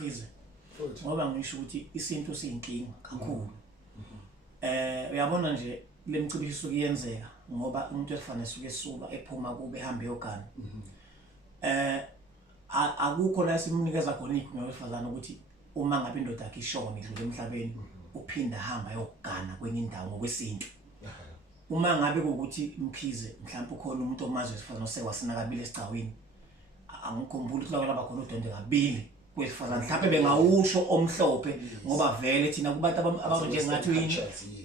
Mkhize ngoba ngisho ukuthi isintu siyinkinga kakhulu uyabona nje lemicibiso kuyenzeka ngoba umuntu efanele suke esuka ephuma kube ehambe yogana akukho la simnikeza khona ikhona wesifazana ukuthi uma ngabe indoda yakhe ishone idlule emhlabeni uphinda hamba yogana kwenye indawo ngokwesintu uma ngabe ukuthi Mkhize mhlawumbe ukhona umuntu omazi wesifazana osewasina kabili esigcawini angikhumbuli ukuthi laba khona udonde kabili kwesifazana mhlawumbe bengawusho omhlophe ngoba vele thina kubantu abanjengathi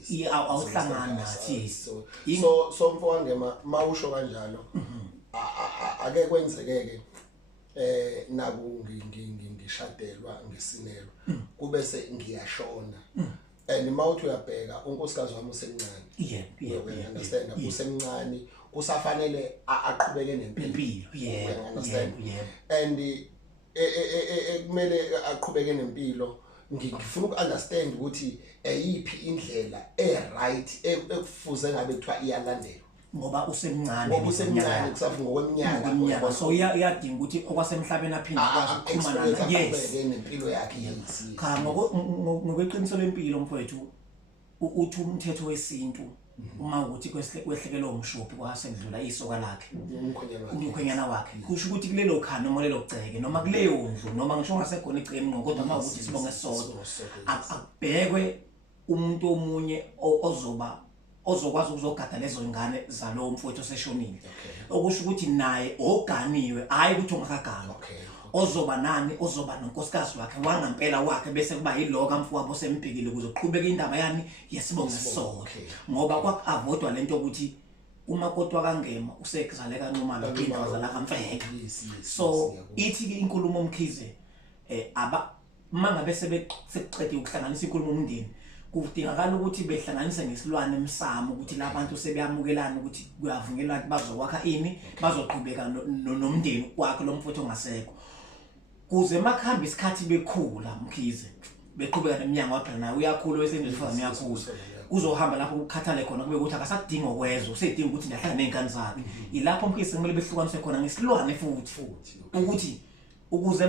yini awuhlangana nathi so mfowangema mawusho kanjalo ake kwenzekeke naku ngishadelwa ngisinelwa kube se ngiyashona and mawuthi uyabheka unkosikazi wami usemncane yebo understand usemncane kusafanele aqhubeke nempilo yebo and kumele aqhubeke nempilo ngifuna ukunderstand ukuthi eyiphi indlela right ekufuze ngabe kuthiwa iyalandelwa ngoba usemncane kusafu ngokweminyaka so iyadinga ukuthi okwasemhlabeni aphinde akwazi ukuxhumana yes nempilo yakhe yesizwe cha ngokweqiniso lempilo mfowethu uthi umthetho wesintu uma ukuthi kwehlekelwe umshophi kwasedlula isoka lakhe umkhwenyana wakhe kusho ukuthi kulelo khana noma lelo gceke noma kuleyo ndlu noma ngisho ngasekhona igceke kodwa uma ukuthi sibonge sodwa akubhekwe umuntu omunye ozokwazi ukuzogada lezo ngane zalowo mfowethu oseshonile okusho ukuthi naye oganiwe hayi ukuthi ongakagama ozoba nani ozoba nonkosikazi wakhe wangampela wakhe bese kuba yilo kamfowabo osembhekile ukuze uqhubeke indaba yani yesibonge sodwa ngoba kwakuavodwa lento ukuthi uma kodwa kangema usekuzaleka noma laphinda zala kamfeke so ithi inkulumo Mkhize mangabe sebeqedile ukuhlanganisa inkulumo umndeni kudingakala ukuthi behlanganise ngesilwane emsamo ukuthi labantu sebeyamukelana ukuthi kuyavunyelwa bazokwakha ini bazoqhubeka nomndeni wakhe lo mfowethu ongasekho kuze makhamba isikhathi bekhula Mkhize beqhubeka neminyango waphela naye uyakhula wesendlefana uyakhula uzohamba lapho ukukhathale khona kube ukuthi akasadinga okwezwe usedinga ukuthi ndahlala nezingane zakhe ilapho Mkhize kumele behlukaniswe khona ngesilwane futhi ukuthi ukuze